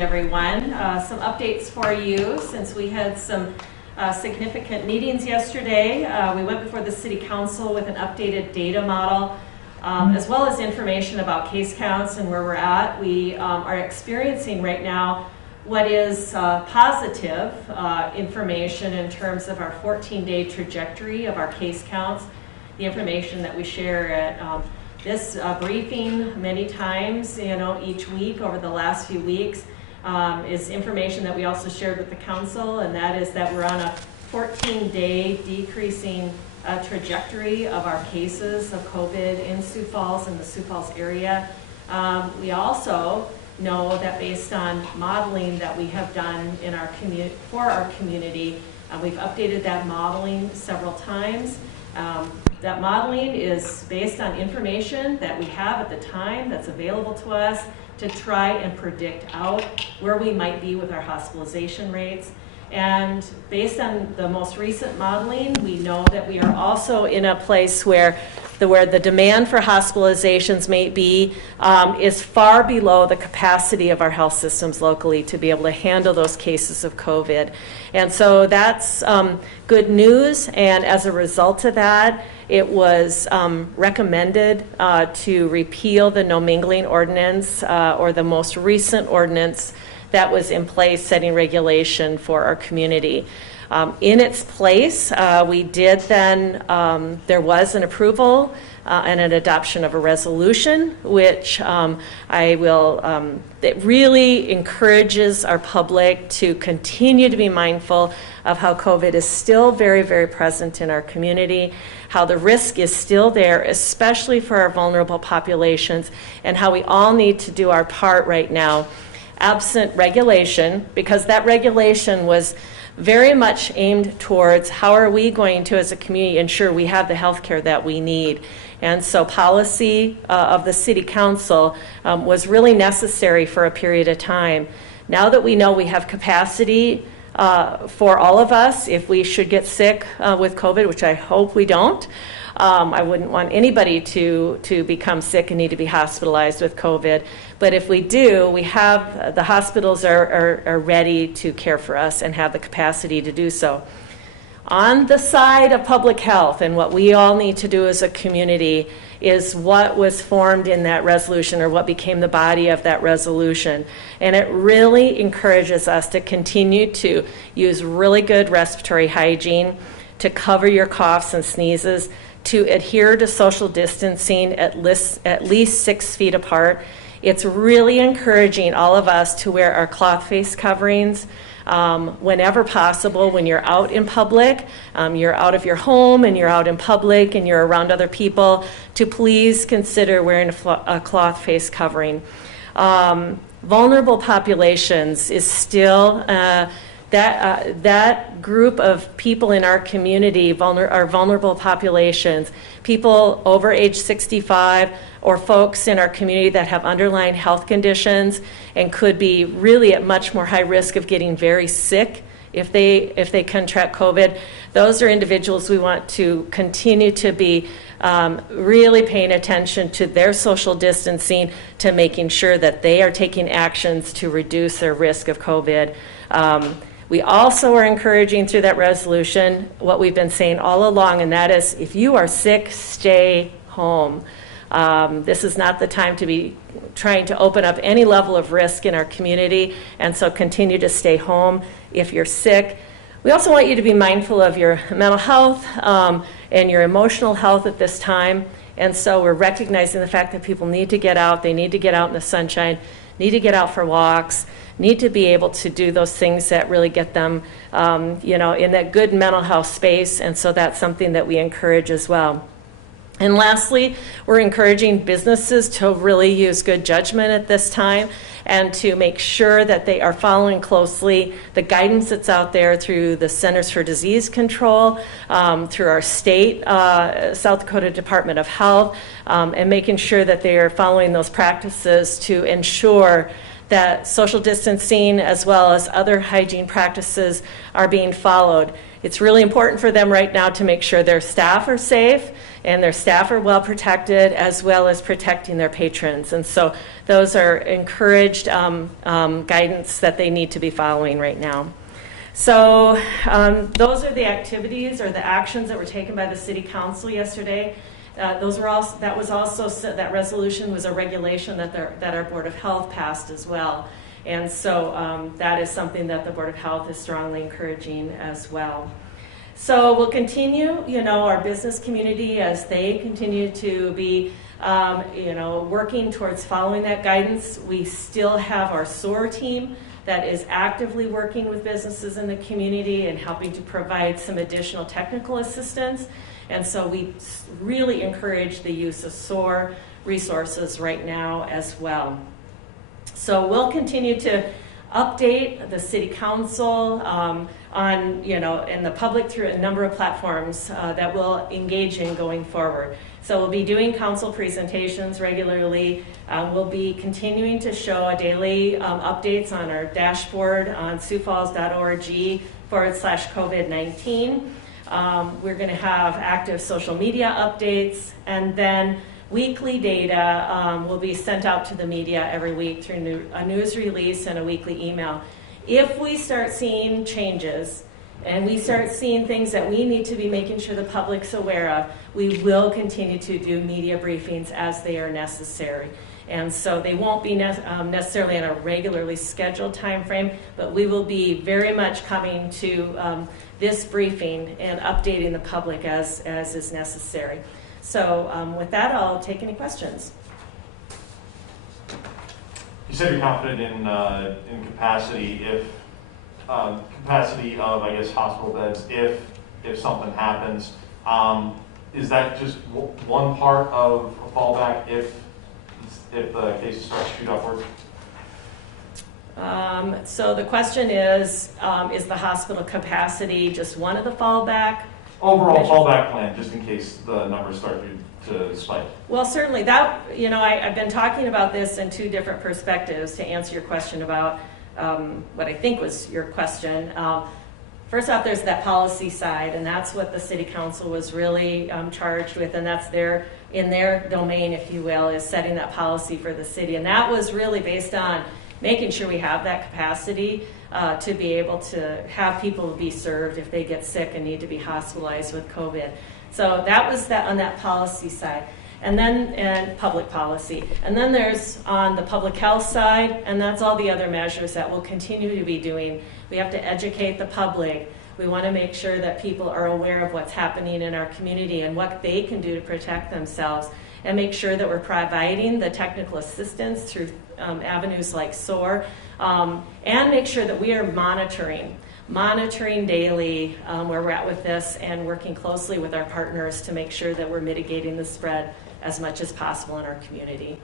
Everyone. Some updates for you since we had some significant meetings yesterday. We went before the City Council with an updated data model as well as information about case counts and where we're at. We are experiencing right now what is positive information in terms of our 14-day trajectory of our case counts. The information that we share at this briefing many times, each week over the last few weeks. Is information that we also shared with the council, and that is that we're on a 14-day decreasing trajectory of our cases of COVID in Sioux Falls and the Sioux Falls area. We also know that based on modeling that we have done in our for our community, we've updated that modeling several times. That modeling is based on information that we have at the time that's available to us to try and predict out where we might be with our hospitalization rates. And based on the most recent modeling, we know that we are also in a place where the demand for hospitalizations may be is far below the capacity of our health systems locally to be able to handle those cases of COVID. And so that's good news, and as a result of that, it was recommended to repeal the no mingling ordinance or the most recent ordinance that was in place setting regulation for our community. In its place, we did then, there was an approval and an adoption of a resolution, which it really encourages our public to continue to be mindful of how COVID is still very, very present in our community, how the risk is still there, especially for our vulnerable populations, and how we all need to do our part right now, absent regulation, because that regulation was very much aimed towards how are we going to, as a community, ensure we have the health care that we need. And so policy of the City Council was really necessary for a period of time. Now that we know we have capacity for all of us, if we should get sick with COVID, which I hope we don't, I wouldn't want anybody to become sick and need to be hospitalized with COVID. But if we do, we have, the hospitals are ready to care for us and have the capacity to do so. On the side of public health, and what we all need to do as a community, is what was formed in that resolution, or what became the body of that resolution. And it really encourages us to continue to use really good respiratory hygiene, to cover your coughs and sneezes, to adhere to social distancing at least 6 feet apart. It's really encouraging all of us to wear our cloth face coverings whenever possible. When you're out in public, you're out of your home and you're out in public and you're around other people, to please consider wearing a cloth face covering. Vulnerable populations is still that group of people in our community are vulnerable populations, people over age 65 or folks in our community that have underlying health conditions and could be really at much more high risk of getting very sick if they contract COVID. Those are individuals we want to continue to be really paying attention to their social distancing, to making sure that they are taking actions to reduce their risk of COVID. We also are encouraging through that resolution what we've been saying all along, and that is, if you are sick, stay home. This is not the time to be trying to open up any level of risk in our community, and so continue to stay home if you're sick. We also want you to be mindful of your mental health and your emotional health at this time, and so we're recognizing the fact that people need to get out. They need to get out in the sunshine, need to get out for walks, need to be able to do those things that really get them in that good mental health space, and so that's something that we encourage as well. And lastly, we're encouraging businesses to really use good judgment at this time and to make sure that they are following closely the guidance that's out there through the Centers for Disease Control, through our state, South Dakota Department of Health, and making sure that they are following those practices to ensure that social distancing as well as other hygiene practices are being followed. It's really important for them right now to make sure their staff are safe and their staff are well protected, as well as protecting their patrons. And so those are encouraged guidance that they need to be following right now. So those are the activities or the actions that were taken by the City Council yesterday. That resolution was a regulation that our Board of Health passed as well. And so that is something that the Board of Health is strongly encouraging as well. So we'll continue, our business community as they continue to be, working towards following that guidance. We still have our SOAR team that is actively working with businesses in the community and helping to provide some additional technical assistance. And so we really encourage the use of SOAR resources right now as well. So we'll continue to update the City Council on, and the public through a number of platforms that we'll engage in going forward. So we'll be doing council presentations regularly. We'll be continuing to show daily updates on our dashboard on siouxfalls.org/COVID-19. We're going to have active social media updates, and then weekly data will be sent out to the media every week through a news release and a weekly email. If we start seeing changes and we start seeing things that we need to be making sure the public's aware of, we will continue to do media briefings as they are necessary. And so they won't be necessarily in a regularly scheduled time frame, but we will be very much coming to this briefing and updating the public as is necessary. So with that, I'll take any questions. You said you're confident in capacity capacity of, I guess, hospital beds if something happens. Is that just one part of a fallback if the cases start to shoot upward? So the question is the hospital capacity just one of the fallback? Overall fallback plan, just in case the numbers start to spike. Well, certainly that, I've been talking about this in two different perspectives to answer your question about what I think was your question. First off, there's that policy side, and that's what the City Council was really charged with, and that's in their domain, if you will, is setting that policy for the city. And that was really based on making sure we have that capacity to be able to have people be served if they get sick and need to be hospitalized with COVID. So that was that on that policy side. And public policy. And then there's on the public health side, and that's all the other measures that we'll continue to be doing. We have to educate the public. We want to make sure that people are aware of what's happening in our community and what they can do to protect themselves, and make sure that we're providing the technical assistance through avenues like SOAR, and make sure that we are monitoring daily where we're at with this, and working closely with our partners to make sure that we're mitigating the spread as much as possible in our community.